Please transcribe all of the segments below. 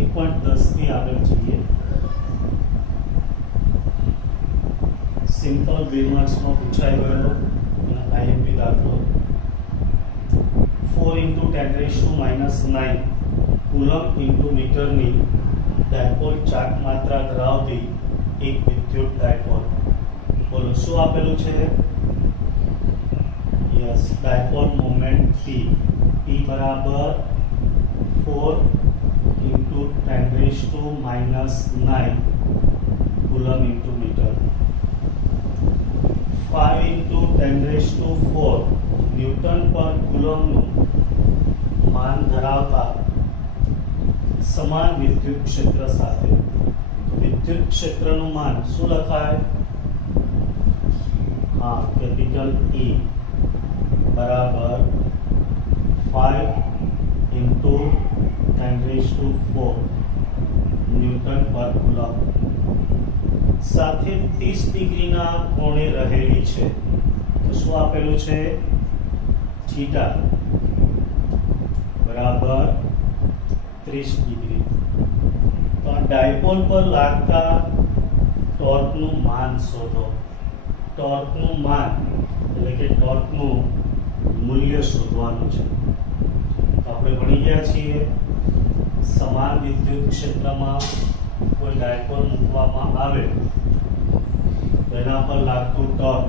1.10 થી આગળ જઈએ. સિમ્પલ 2 માર્ક્સમાં પૂછાઈ ગયેલો આઈએમપી દાખલો 4 × 10⁻⁹ કુલમ ઇન્ટુ મીટરની ડાયપોલ ચાર્જ માત્રા ધરાવતી એક વિદ્યુત ડાયપોલ. બોલો શું આપેલું છે? યસ, ડાયપોલ મોમેન્ટ P બરાબર 4 × 10⁻⁹ કુલમ ઇન્ટુ મીટર. 5 × 10⁴ ન્યૂટન પર કુલમનું માન ધરાવતા સમાન વિદ્યુત ક્ષેત્ર સાથે વિદ્યુત ક્ષેત્રનું માન શું લખાય? હા, કેપિટલ E બરાબર 5 × 10⁴ ન્યૂટન પર કુલમ સાથે 30 ડિગ્રીના કોણે રહેલી છે. તો શું આપેલું છે? થીટા બરાબર 30 ડિગ્રી. તો આ ડાયપોલ પર લાગતા ટોર્કનું માન શોધો. ટોર્કનું માન એટલે કે ટોર્કનું મૂલ્ય શોધવાનું છે. તો આપણે ભણી ગયા છીએ સમાન વિદ્યુત ક્ષેત્રમાં કોઈ ડાયપોલ મૂકવામાં આવે તેના પર લાગતું ટોર્ક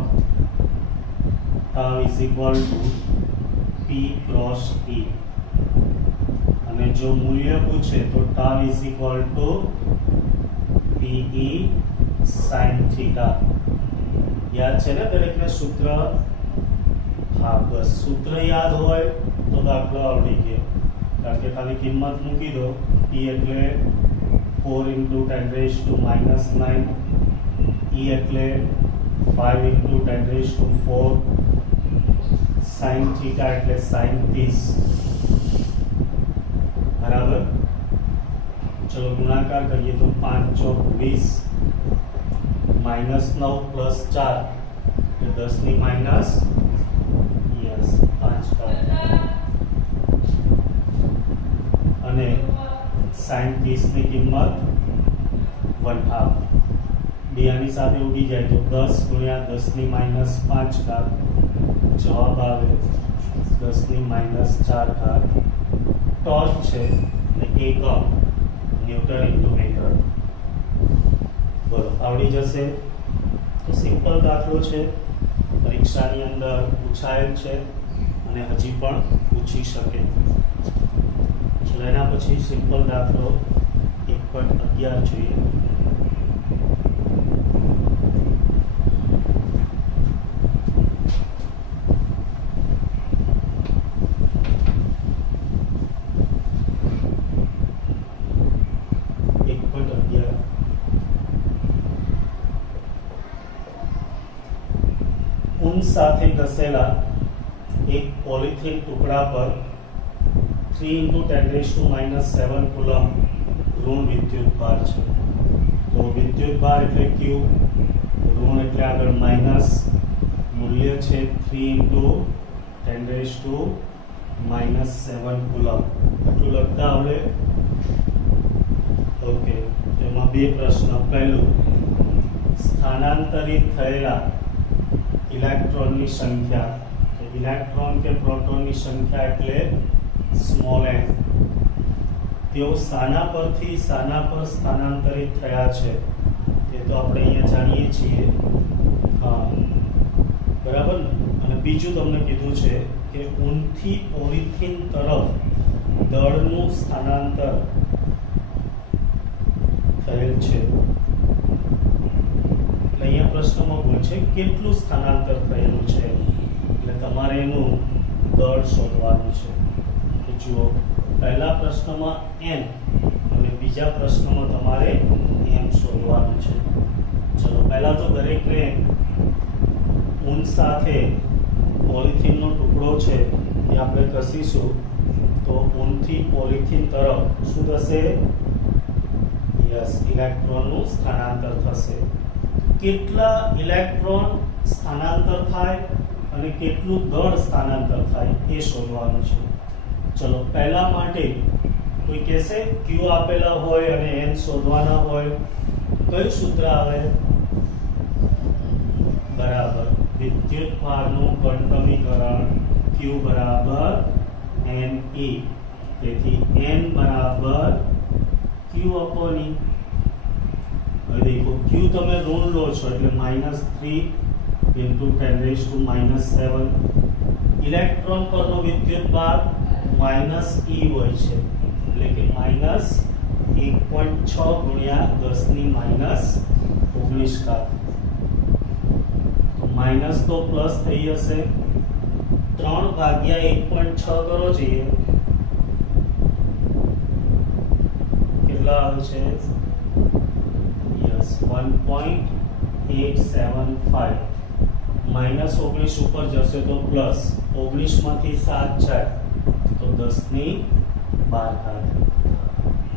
P × E અને જો મૂલ્ય પૂછે તો P E sin θ. યાદ છે ને દરેકને સૂત્ર? હા, બસ સૂત્ર યાદ હોય તો દાખલો આવડી ગયો. કારણ કે ખાલી કિંમત મૂકી દો. P એટલે 4 × 10⁻⁹, E એટલે 5 × 10⁴, sin θ એટલે sin 30. બરાબર. ચલો ગુણાકાર કરીએ તો 5 × 20 -9 + 4 એટલે 10⁻⁻, યસ 5 અને sin 30 ની કિંમત 1/2. બે આની સાથે ઉડી જાય તો 10 × 10⁻⁵ જવાબ આવે 10⁻⁴. ટોર્ક છે એટલે એકમ ન્યૂટન ઇન્ટુ મીટર. બોલો આવડી જશે. તો સિમ્પલ દાખલો છે, પરીક્ષાની અંદર પૂછાયેલ છે અને હજી પણ પૂછી શકે. ચલો એના પછી સિમ્પલ દાખલો 1.11 જોઈએ. ઊન સાથે ઘસેલા એક પોલિથીન ટુકડા પર 3 × 10⁻⁷ કુલમ ઋણ વિદ્યુત ભાર છે. તો વિદ્યુત ભાર એટલે Q, ઋણ એટલે આગળ માઇનસ, મૂલ્ય છે 3 × 10⁻⁷ કુલમ. આટલું લખતા આવડે? ઓકે. એમાં બે પ્રશ્ન. પહેલું, સ્થાનાંતરિત થયેલા ઇલેક્ટ્રોનની સંખ્યા. તો ઇલેક્ટ્રોન કે પ્રોટોનની સંખ્યા એટલે સ્મોલ n. તેઓ શાના પરથી શાના પર સ્થાનાંતરિત થયા છે તે તો આપણે અહીંયા જાણીએ છીએ. હા, બરાબર ને. અને બીજું તમને કીધું છે કે ઊનથી પોલિથીન તરફ દળનું સ્થાનાંતર થયેલ છે. અહીંયા પ્રશ્નમાં બોલ છે કેટલું સ્થાનાંતર થયેલું છે, એટલે તમારે એનું દળ શોધવાનું છે. તો જુઓ, પહેલા પ્રશ્નમાં n અને બીજા પ્રશ્નમાં તમારે m શોધવાનું છે. ચલો પહેલા તો દરેકને ઊન સાથે પોલિથીનનો ટુકડો છે એ આપણે ઘસીશું તો ઊનથી પોલિથીન તરફ શું થશે? યસ, ઇલેક્ટ્રોનનું સ્થાનાંતર થશે. કેટલા ઇલેક્ટ્રોન સ્થાનાંતર થાય અને કેટલું દળ સ્થાનાંતર થાય એ શોધવાનું છે. ચલો પહેલા માટે કોઈ કહેશે q આપેલા હોય અને n શોધવાના હોય કયું સૂત્ર આવે બરાબર વિદ્યુતભારનું ઘનસમીકરણ q બરાબર ne તેથી n બરાબર q upon e હવે દેખો q તમે ઋણ લો છો એટલે -3 into 10 raised to -7 ઇલેક્ટ્રોન પરનો વિદ્યુતભાર -e હોય છે એટલે કે -1.6 ગુણ્યા 10 ની -19 ઘાત તો માઈનસ તો પ્લસ થઈ જશે 3 ભાગ્યા 1.6 કરો જોઈએ કેટલા આવે છે યસ 1.875 -19 ઉપર જશે તો પ્લસ 19 માંથી 7 જાય તો 10 ની 12 ઘાત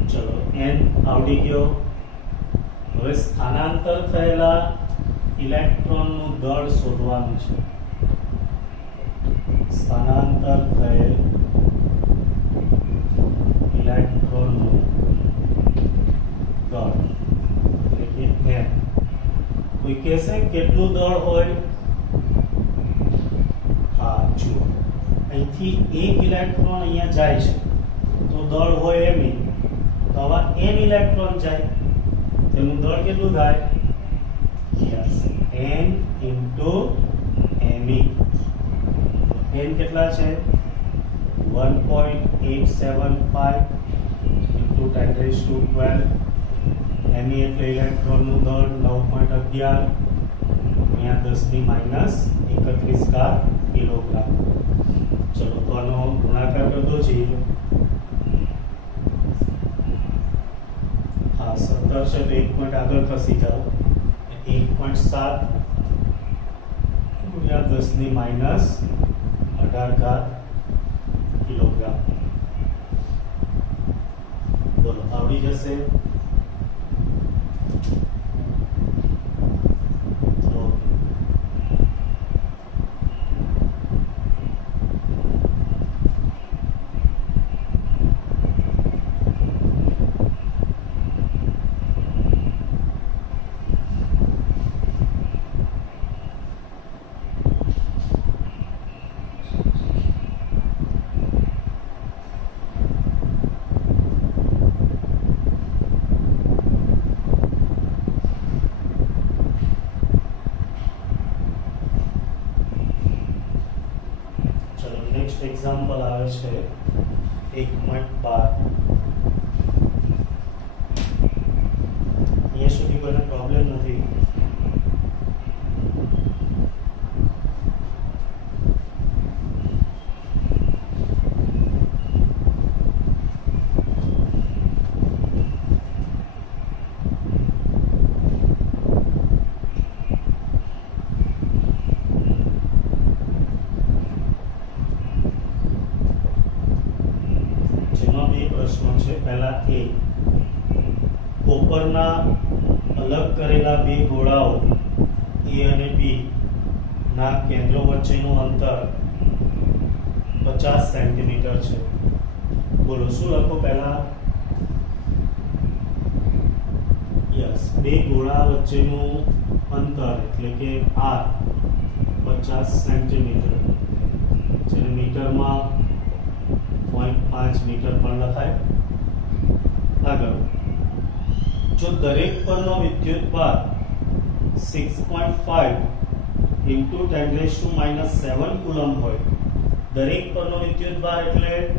ચલો n આવડી ગયો હવે સ્થાનાંતર થયેલા ઇલેક્ટ્રોનનું દળ શોધવાનું છે સ્થાનાંતર થયેલ ઇલેક્ટ્રોનનું દળ એટલે કે m કોઈ કહેશે કેટલું દળ હોય હા જુઓ અહીંથી એક ઇલેક્ટ્રોન અહીંયા જાય છે તો દળ હોય m તો આવા n ઇલેક્ટ્રોન જાય તેનું દળ કેટલું થાય યસ n me n કેટલા છે 1.875 into 10 raised to 12 me એટલે ઇલેક્ટ્રોનનું દળ 9.11 અહીંયા 10 ની -31 ઘાત કિલોગ્રામ ચલો તો આનો ગુણાકાર કરતો જઈએ હા 17 છે તો 1 પોઈન્ટ આગળ ખસી જાઓ 1.7 ગુણ્યા 10 ની -18 ઘાત કિલોગ્રામ બોલો આવડી જશે એક્ઝામ્પલ આવે છે 1.12 અહીંયા સુધી કોઈને પ્રોબ્લેમ નથી પહેલા એ કોપરના અલગ કરેલા બે ગોળાઓ એ અને બી ના કેન્દ્રો વચ્ચેનું અંતર 50 સેન્ટીમીટર છે બોલો શું લખો પહેલા યસ બે ગોળા વચ્ચેનું અંતર એટલે કે r 50 સેન્ટીમીટર જેને મીટરમાં 0.5 મીટર પણ લખાય આગળ જો દરેક પરનો વિદ્યુતભાર 6.5 into 10 raised to -7 કુલમ્બ હોય દરેક પરનો વિદ્યુતભાર એટલે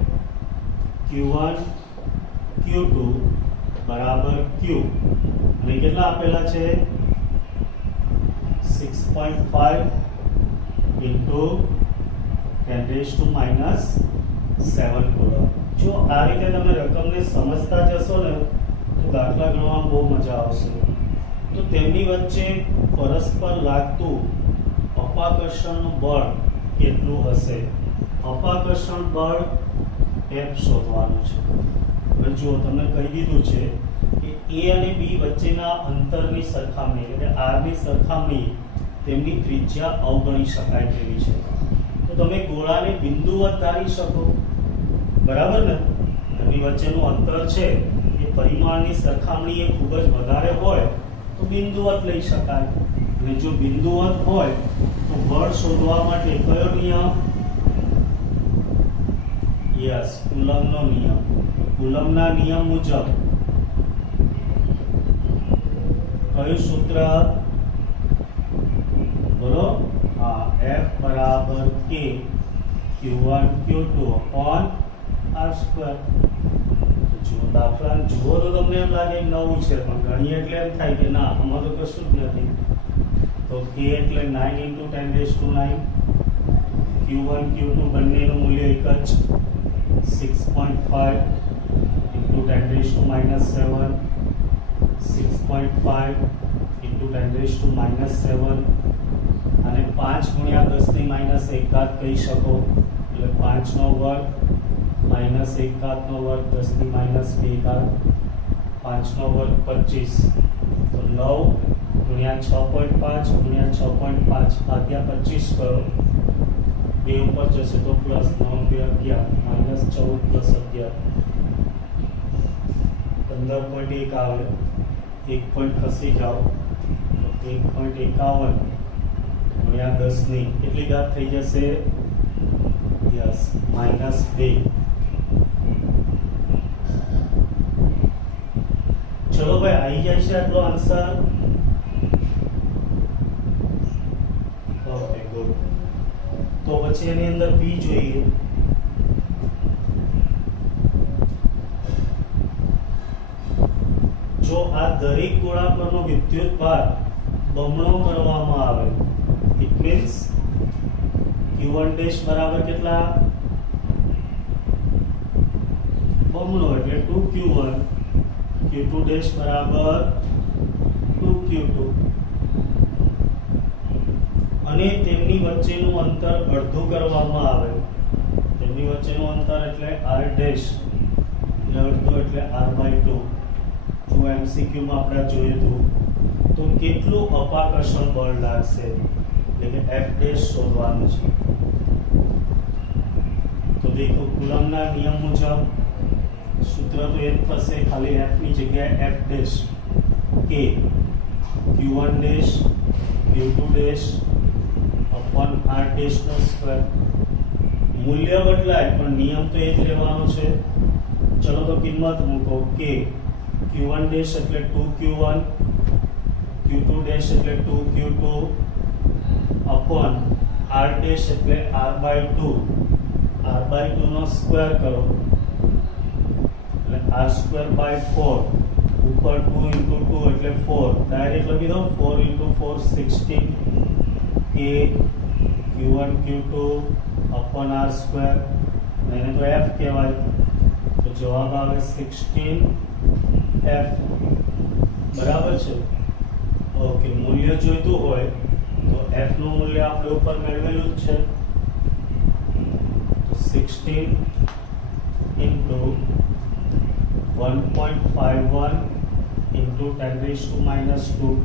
q1 q2 બરાબર q અને કેટલા આપેલા છે 6.5 into 10 raised to -7 કુલમ્બ જો આ રીતે તમે રકમને સમજતા જશો ને તો દાખલા ગણવામાં બહુ મજા આવશે તો તેમની વચ્ચે પરસ્પર લાગતું અપાકર્ષણનું બળ કેટલું હશે અપાકર્ષણ બળ F શોધવાનું છે હવે જો તમને કહી દીધું છે કે A અને B વચ્ચેના અંતરની સરખામણી એટલે કે r ની સરખામણી તેમની ત્રિજ્યા અવગણી શકાય તેવી છે તો તમે ગોળાને બિંદુવત ધારી શકો બરાબર ને એમની વચ્ચેનું અંતર છે એ પરિમાણની સરખામણીએ ખૂબ જ વધારે હોય તો બિંદુવત લઈ શકાય, અને જો બિંદુવત હોય તો બળ શોધવા માટે કયો નિયમ? યસ, કુલમ્બનો નિયમ. કુલમ્બના નિયમ મુજબ કયું સૂત્ર? બોલો. હા, F બરાબર K Q1 Q2 upon R². જો દાખલા જુઓ તો તમને એમ લાગે નવું છે, પણ ગણી એટલે એમ થાય કે ના, આમાં તો કશું જ નથી. તો K એટલે 9 × 10⁹, Q1 Q2 બંનેનું મૂલ્ય એક જ, 6.5 × 10⁻⁻7, 6.5 × 10⁻⁻7, અને 5 × 10⁻1 કહી શકો, એટલે 5 નો વર્ગ -1 નો વર્ગ 10⁻2, 5 નો વર્ગ 25, તો 9 × 6.5 × 6.5 ભાગ્યા 25 કરો, 2 ઉપર જશે તો પ્લસ 9 × 2 11 -14 + 11 15.1 આવે, 1 પોઈન્ટ ખસી જાઓ તો 1.51 × 10 ની કેટલી ઘાત થઈ જશે? યસ, -2. ચલો ભાઈ, આવી જાય છે આટલો આન્સર? Okay, good. તો પછી એની અંદર P જોઈએ. જો આ દરેક ગોળા પરનો વિદ્યુતભાર બમણો કરવામાં આવે, ઇટ મીન્સ Q1' બરાબર કેટલા? બમણો એટલે 2Q1, Q2' બરાબર 2Q2, અને તેમની વચ્ચેનું અંતર અડધું કરવામાં આવે. તેમની વચ્ચેનું અંતર એટલે R', એટલે અડધું એટલે R/2. જો MCQ માં આપણે જોઈએ તો કેટલું અપાકર્ષણ બળ લાગશે, એટલે કે F' શોધવાનું છે. તો દેખો, કુલમ્બના નિયમ મુજબ સૂત્ર તો એ જ થશે, ખાલી F ની જગ્યાએ F' કે Q1' Q2' upon R'². મૂલ્ય બદલાય પણ નિયમ તો એ જ રહેવાનો છે. ચલો તો કિંમત મૂકો. કે Q1' એટલે 2Q1, Q2' એટલે 2Q2 upon R' એટલે R/2, R/2 નો સ્ક્વેર કરો એટલે R²/4, ઉપર 2 × 2 એટલે 4, ડાયરેક્ટ લખી દો. 4 × 4 16 કે Q1 Q2 upon R², એને તો F કહેવાય, તો જવાબ આવે 16F. બરાબર છે? ઓકે, મૂલ્ય જોઈતું હોય તો F નું મૂલ્ય આપણે ઉપર મેળવેલું જ છે, તો 16 × 1.51 × 10⁻².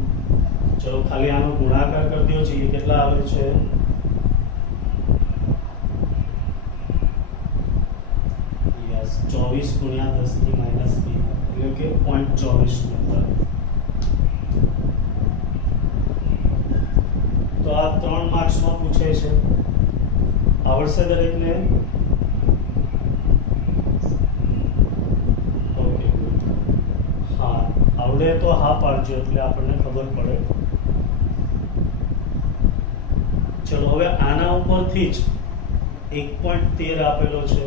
ચલો ખાલી આનો ગુણાકાર કરી દો, છે એ કેટલા આવે છે? યસ, 24 × 10⁻², એટલે કે 0.24 મીટર. તો આ 3 માર્ક્સમાં પૂછે છે. આવડશે દરેકને? ઓકે, હા, આવડે તો હા પાડજો, એટલે આપણને ખબર પડે. ચલો હવે આના ઉપરથી જ 1.13 આપેલો છે,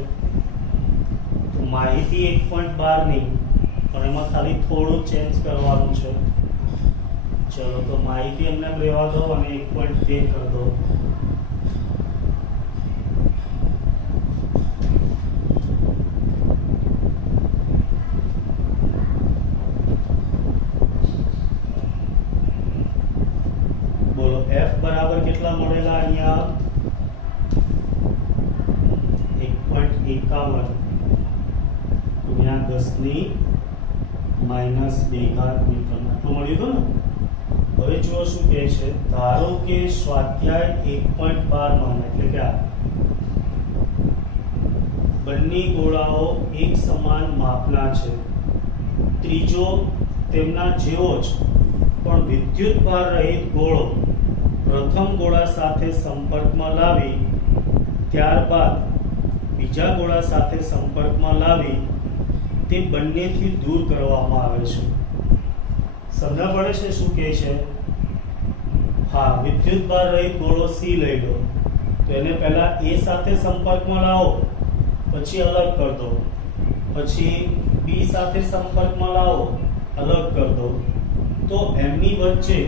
તો માહિતી 1.12 ની, પણ એમાં ખાલી થોડું ચેન્જ કરવાનું છે. ચલો તો માહિતી એમને રહેવા દો અને 1.13 કરી દો. બોલો, F બરાબર કેટલા મળેલા અહીંયા? 1.51 × 10⁻² મીટર આટલું મળ્યું હતું ને. હવે જુઓ શું કહે છે. ધારો કે સ્વાધ્યાય 1.12 માં, એટલે કે બંને બંને ગોળાઓ એક સમાન માપના છે. ત્રીજો તેમના જેવો જ પણ વિદ્યુતભાર રહિત ગોળો પ્રથમ ગોળા સાથે સંપર્કમાં લાવી ત્યારબાદ બીજા ગોળા સાથે સંપર્કમાં લાવી તે બંનેથી દૂર કરવામાં આવે છે. સમજ પડે છે શું કહે છે? હા, વિદ્યુતભાર રહિત ગોળો સી લઈ લો તો એને પહેલા એ સાથે સંપર્કમાં લાવો, પછી અલગ કર દો, પછી બી સાથે સંપર્કમાં લાવો, અલગ કર દો, તો એમની વચ્ચે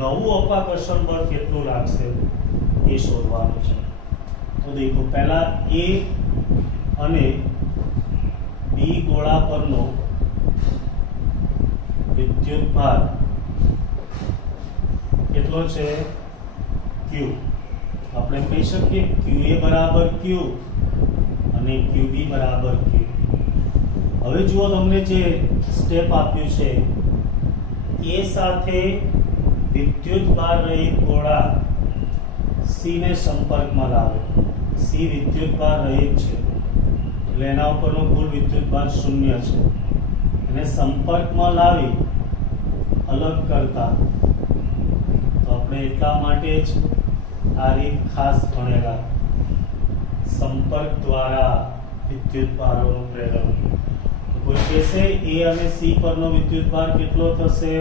નવું અપાકર્ષણ બળ કેટલું લાગશે એ શોધવાનું છે. તો દેખો, પહેલા એ અને બી ગોળા પરનો વિદ્યુતભાર કેટલો છે? Q. આપણે કહી શકીએ QA બરાબર Q અને QB બરાબર Q. હવે જુઓ, તમને જે સ્ટેપ આપ્યું છે, એ સાથે વિદ્યુતભાર રહિત ગોળા સી ને સંપર્કમાં લાવે. સી વિદ્યુતભાર રહિત છે એટલે એના ઉપરનો કુલ વિદ્યુતભાર 0 છે. એને સંપર્કમાં લાવી અલગ કરતા તો આપણે એટલા માટે જ આ રીત ખાસ ભણેલા, સંપર્ક દ્વારા વિદ્યુતભારોનું પ્રેરણ. કોઈ કહેશે એ અને સી પરનો વિદ્યુતભાર કેટલો થશે?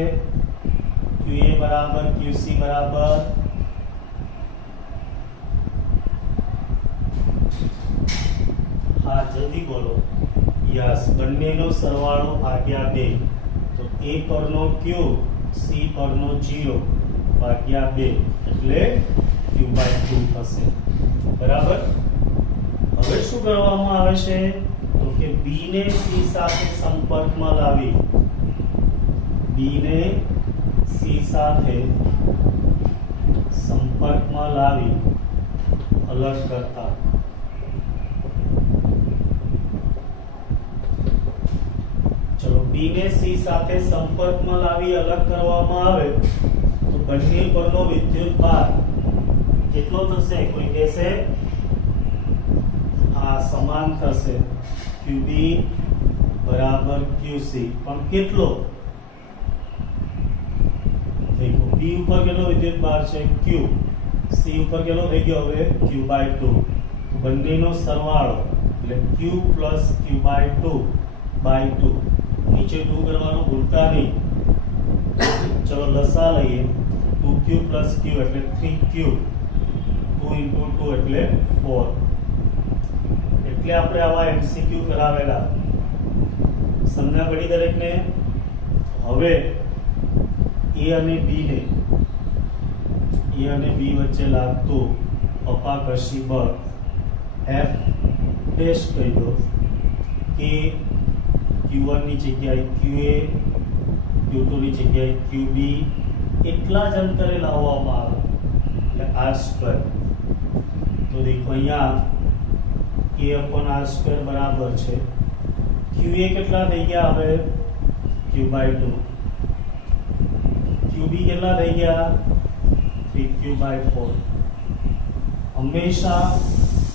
QA બરાબર QC બરાબર હા, જલ્દી બોલો. યસ, બંનેનો સરવાળો ભાગ્યા 2. તો A પરનો Q, C પરનો 0 ભાગ્યા 2 એટલે Q/2 થશે. બરાબર. હવે શું કરવામાં આવે છે? તો કે B ને C સાથે સંપર્કમાં લાવી, B ને C સાથે સંપર્કમાં લાવી અલગ કરતા B ને C સાથે સંપર્કમાં લાવી અલગ કરવામાં આવે તો બંને પરનો વિદ્યુતભાર કેટલો થશે? કોઈ કહેશે આ સમાન થશે, QB બરાબર QC. પણ કેટલો? દેખો, B ઉપર કેટલો વિદ્યુતભાર છે? Q. C ઉપર કેટલો થઈ ગયો હવે? Q/2. બંનેનો સરવાળો એટલે Q plus Q/2/2. નીચે 2 કરવાનું ભૂલતા નહીં. ચલો લસા લઈએ. 2Q plus Q એટલે 3Q. 2 into 2 એટલે 4. એટલે આપણે આવા MCQ કરાવેલા. સમજ્યા પડી દરેકને? હવે A અને B વચ્ચે લાગતું અપાકર્ષી બળ F ડેશ કહી દો કે Q1 ની જગ્યાએ QA, Q2 ની જગ્યાએ QB એટલા જ અંતરે લાવવામાં આવે એટલે R². તો દેખો, અહીંયા A/R² બરાબર છે. QA કેટલા થઈ ગયા હવે? Q/2. QB કેટલા થઈ ગયા? 3Q/4. હંમેશા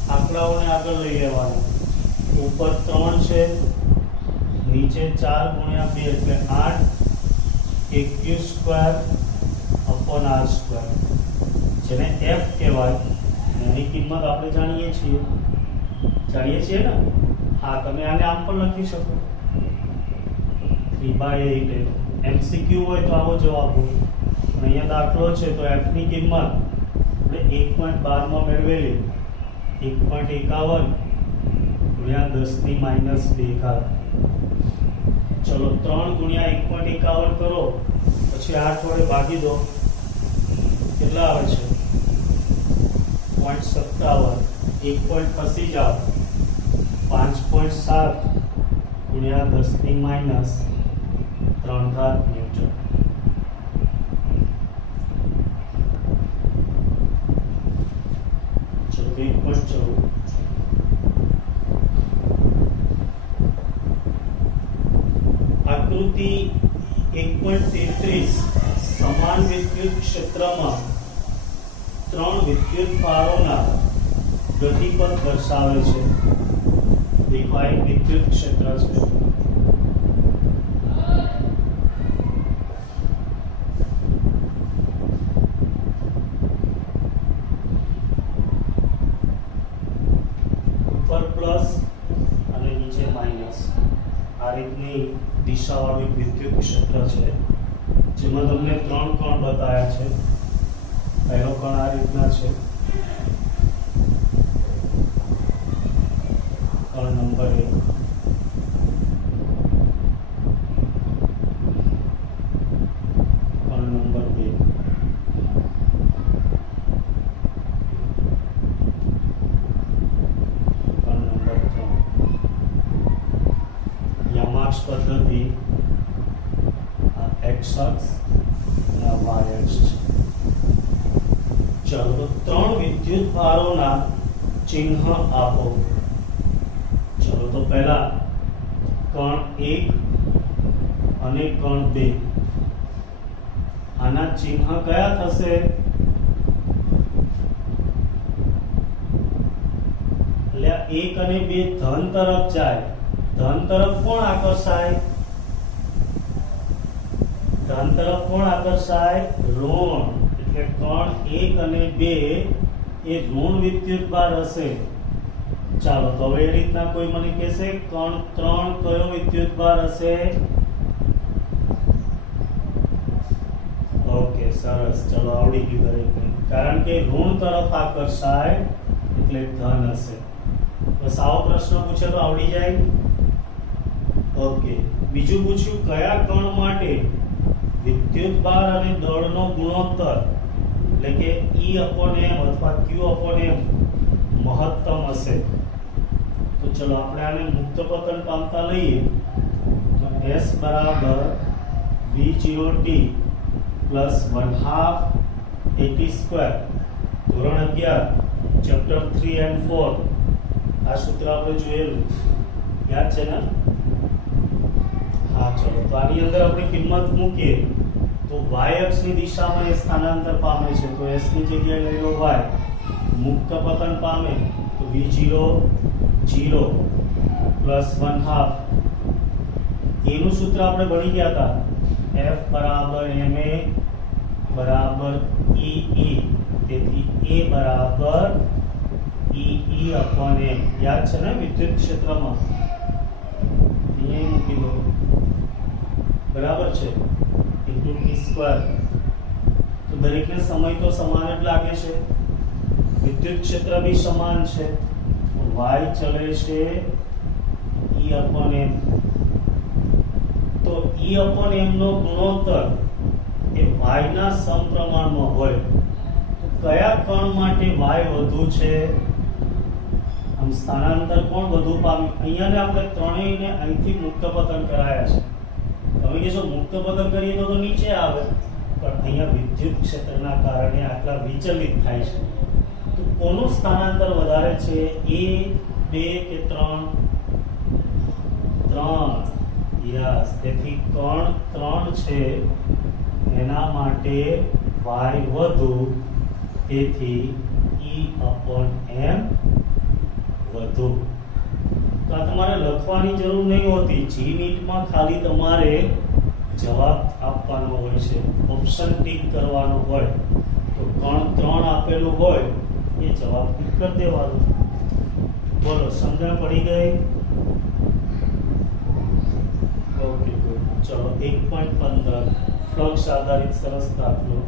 આંકડાઓને આગળ લઈ લેવાના. ઉપર 3 છે, નીચે 4 ગુણ્યા 2 એટલે 8 Q²/R², જેને F કહેવાય. એની કિંમત આપણે જાણીએ છીએ ને? હા, તમે આને આમ પણ લખી શકો 3/8. MCQ હોય તો આવો જવાબ હોય, પણ અહીંયા દાખલો છે તો F ની કિંમત આપણે 1.12 માં મેળવેલી 1.51 ગુણ્યા 10⁻². ચલો 3 ગુણ્યા 1.51 કરો, પછી 8 વડે ભાગી દો, કેટલા આવે છે? 0.57. 1 પોઈન્ટ ખસી જાઓ, 5.7 ગુણ્યા 10⁻³ ન્યૂટન. ચલો 1.14. આકૃતિ 1.33 સમાન વિદ્યુત ક્ષેત્રમાં 3 વિદ્યુતભારોના ગતિપથ દર્શાવે છે. देखो आ एक विद्युत क्षेत्र છે ઉપર પ્લસ અને નીચે માઈનસ આ રીતની દિશાવાળું એક વિદ્યુત ક્ષેત્ર છે જેમાં તમને ત્રણ કણ બતાવ્યા છે પહેલો કણ આ રીતના છે કણ નંબર 1 કણ નંબર 2 કણ નંબર 3 યમાક્ષ પદ્ધતિ આ x અક્ષ અને y અક્ષ છે ચલો તો ત્રણ વિદ્યુત ભારોના ચિહ્ન આપો चलो तो पहला कण 1 અને કણ 2 આના ચિહ્ન કયા થશે એટલે 1 અને 2 ધન તરફ જાય ધન તરફ કોણ આકર્ષાય ધન તરફ કોણ આકર્ષાય ઋણ એટલે કણ 1 અને 2 એ ઋણ વિદ્યુત ભાર હશે ચાલો તો હવે એ રીતના કોઈ મને કહેશે કણ 3 કયો વિદ્યુત ભાર હશે ઓકે સરસ ચલો આવડી ગયું દરેકને કારણ કે ઋણ તરફ આકર્ષાય એટલે ધન હશે બસ આવો પ્રશ્ન પૂછે તો આવડી જાય ઓકે બીજું પૂછ્યું કયા કણ માટે વિદ્યુત ભાર અને દળનો ગુણોત્તર એટલે કે E/m અથવા Q/m મહત્તમ હશે तो चलो આપણે આને મુક્ત પતન પામતા લઈએ તો S બરાબર V0t પ્લસ 1/2 AT સ્ક્વેર ધોરણ 11 ચેપ્ટર 3 and 4 આ સૂત્ર આપણે જોયેલું યાદ છે ને હા ચલો તો આની અંદર આપણે કિંમત મૂકીએ તો y અક્ષની દિશામાં એ સ્થાનાંતર પામે છે તો s ની જગ્યાએ લઈ લો y મુક્ત પતન પામે તો V0 0 પ્લસ 1/2 એનું સૂત્ર આપણે ભણી ગયા હતા F બરાબર ma બરાબર EE તેથી A બરાબર EE/m યાદ છે ને વિદ્યુત ક્ષેત્રમાં અહીં મૂકી દો બરાબર છે ઇન્ટુ t સ્ક્વેર તો દરેકને સમય તો સમાન જ લાગે છે વિદ્યુત ક્ષેત્ર भी સમાન છે y ચલે છે E/m તો E/m નો ગુણોત્તર એ y ના સમપ્રમાણમાં હોય તો કયા કણ માટે y વધુ છે આમ સ્થાનાંતર કોણ વધુ પામ્યું અહીંયાને આપણે ત્રણેયને અહીંથી મુક્ત પતન કરાયા છે તમે કહેશો મુક્ત પતન કરીએ તો નીચે આવે પણ અહીંયા વિદ્યુત ક્ષેત્રના કારણે આટલા વિચલિત થાય છે તો કોનું સ્થાનાંતર વધારે છે a 2 કે 3 યસ તેથી કણ 3 છે એના માટે y વધુ તેથી E/m વધુ તો આ તમારે લખવાની જરૂર નહીં હોતી g નીટમાં ખાલી તમારે જવાબ આપવાનો હોય છે ઓપ્શન ટિક કરવાનો હોય તો કણ 3 આપેલું હોય ये जवाब टिक कर देवानो बोलो समझण पड़ी गई ओके गुड चलो 1.15 फ्लक्स आधारित सरस दाखलो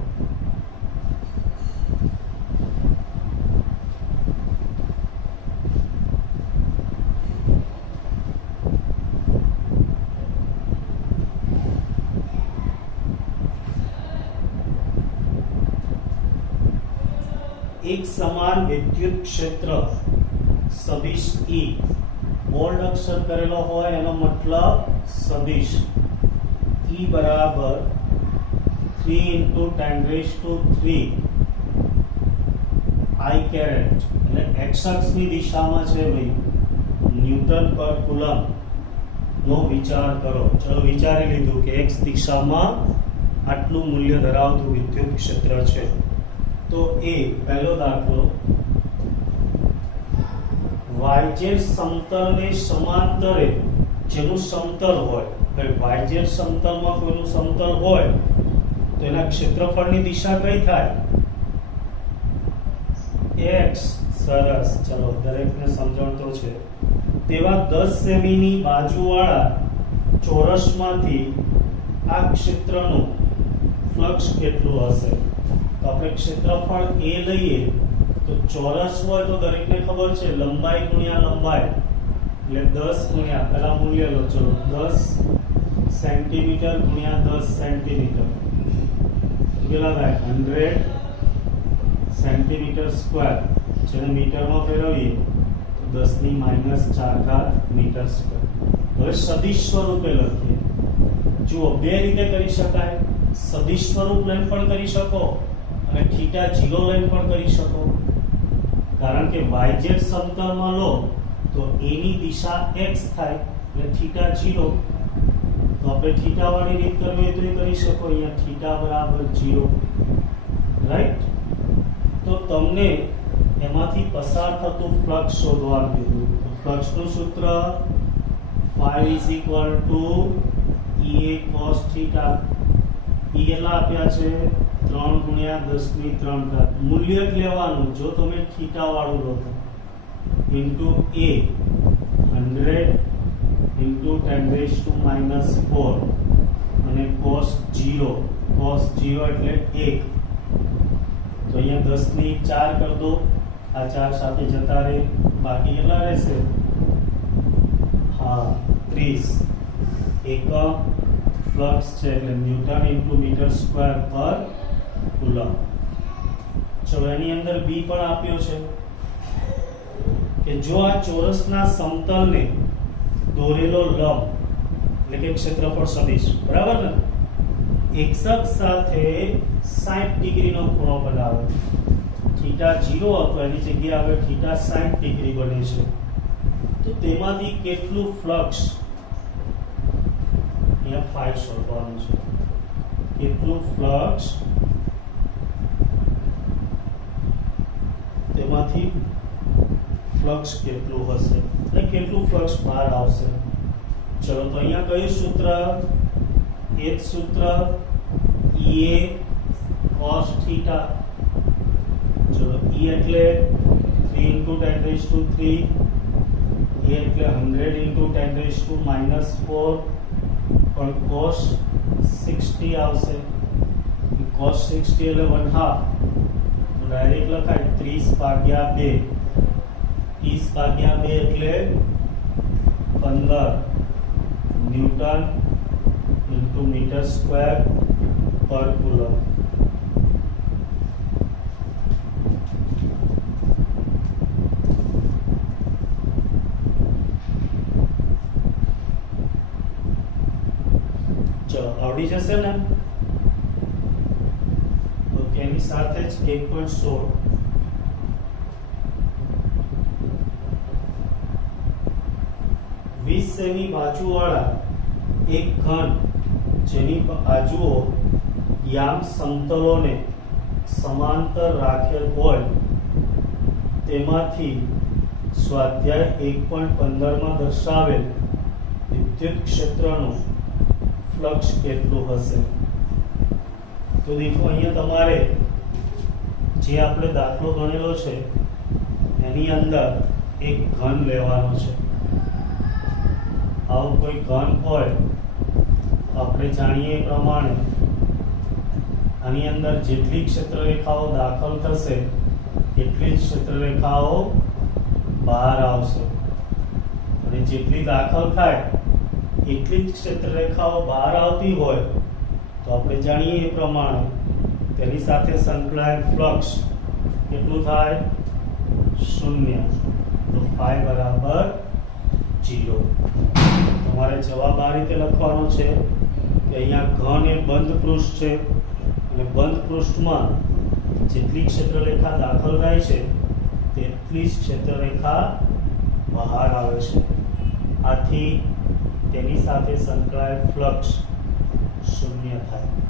एक समान विद्युत क्षेत्र सदिश E बोल्ड अक्षर करेलो होय एनो मतलब सदिश E बराबर 3 × 10⁻³ I कैरेट એટલે x અક્ષની દિશામાં છે ભાઈ ન્યૂટન પર કુલમ નો વિચાર કરો ચલો વિચારી લીધું કે x દિશામાં આટલું મૂલ્ય ધરાવતું વિદ્યુત ક્ષેત્ર છે तो ए पहलो दाखलो yz સમતલને સમાંતરે જેનું સમતલ હોય, ભાઈ yz સમતલમાં કોઈનું સમતલ હોય તો એના ક્ષેત્રફળની દિશા કઈ થાય? x. સરસ, ચલો દરેકને સમજણ તો છે. તેવા 10 સેમીની બાજુવાળા ચોરસમાંથી આ ક્ષેત્રનું ફ્લક્સ કેટલું હશે? તો આપણે ક્ષેત્રફળ a લઈએ તો ચોરસ હોય તો દરેકને ખબર છે લંબાઈ ગુણ્યા લંબાઈ એટલે 10 ગુણ્યા પહેલા મૂલ્ય લો, ચલો 10 સેન્ટીમીટર ગુણ્યા 10 સેન્ટીમીટર કેટલા થાય? 100 સેન્ટીમીટર સ્ક્વેર, જેને મીટરમાં ફેરવીએ તો 10 ની -4 મીટર સ્ક્વેર. હવે સદિશ સ્વરૂપે લખીએ. જુઓ, બે રીતે કરી શકાય. સદિશ સ્વરૂપ લઈને પણ કરી શકો અને થીટા 0 લઈને પણ કરી શકો. કારણ કે yz સમતલમાં લો તો a ની દિશા x થાય એટલે થીટા 0. તો આપણે થીટા વાળી રીત કરવી તો એ કરી શકો. અહીંયા થીટા બરાબર 0, રાઈટ? તો તમને એમાંથી પસાર થતું ફ્લક્સ શોધવાનું કીધું. તો ફ્લક્સનું સૂત્ર phi = Ea cos theta. E કેટલા આપ્યા છે? 3 ગુણ્યા 10 ની 3 ઘાત. મૂલ્ય જ લેવાનું જો તમે થીટા વાળું લો તો ઇન્ટુ a 100 ઇન્ટુ 10⁻⁻⁴ અને cos 0 એટલે 1. તો અહીંયા 10 ની 4 કર દો, આ 4 સાથે જતા રહે, બાકી કેટલા રહેશે? હા 30 એકમ ફ્લક્સ છે એટલે ન્યૂટન ઇન્ટુ મીટર સ્ક્વેર પર કુલમ. ચલો એની અંદર બી પણ આપ્યો છે કે જો આ ચોરસના સમતલને દોરેલો લંબ એટલે કે ક્ષેત્રફળ સદિશ, બરાબર ને, એક્સઅક્ષ સાથે 60 ડિગ્રીનો ખૂણો બનાવે. થીટા 0 હતો એની જગ્યાએ હવે થીટા 60 ડિગ્રી બને છે. તો તેમાંથી કેટલું ફ્લક્સ અહીંયા phi શોધવાનું છે. કેટલું ફ્લક્સ તેમાંથી ફ્લક્સ કેટલું હશે એટલે કેટલું ફ્લક્સ બહાર આવશે. ચલો તો અહીંયા કયું સૂત્ર? એ જ સૂત્ર Ea cos theta. ચલો E એટલે 3 × 10⁻³ A એટલે 100 × 10⁻⁻⁴ પણ cos 60 આવશે. cos 60 એટલે 1/2 ડાયરેક્ટ લખાય 30/2. 30/2 એટલે 15 ન્યૂટન ઇન્ટુ મીટર સ્ક્વેર પર કુલમ. ચલો આવડી જશે ને? તો તેની સાથે જ 1.16 20 સેમી બાજુવાળા એક ઘન જેની બાજુઓ યામ સમતલોને સમાંતર રાખેલ હોય તેમાંથી સ્વાધ્યાય 1.15 માં દર્શાવેલ વિદ્યુત ક્ષેત્રનું ફ્લક્સ કેટલું હશે? તો દેખો અહીંયા તમારે જે આપણે દાખલો ગણેલો છે એની અંદર એક ઘન લેવાનો છે. આવું કોઈ ઘન હોય આપણે જાણીએ એ પ્રમાણે આની અંદર જેટલી ક્ષેત્રરેખાઓ દાખલ થશે એટલી જ ક્ષેત્રરેખાઓ બહાર આવશે અને જેટલી દાખલ થાય એટલી જ ક્ષેત્રરેખાઓ બહાર આવતી હોય તો આપણે જાણીએ એ પ્રમાણે તેની સાથે સંકળાયેલ ફ્લક્સ કેટલું થાય? 0. તો phi બરાબર 0. તમારે જવાબ આ રીતે લખવાનો છે કે અહીંયા ઘન એ બંધ પૃષ્ઠ છે અને બંધ પૃષ્ઠમાં જેટલી ક્ષેત્રરેખા દાખલ થાય છે તેટલી જ ક્ષેત્રરેખા બહાર આવે છે. આથી તેની સાથે સંકળાયેલ ફ્લક્સ 0 થાય.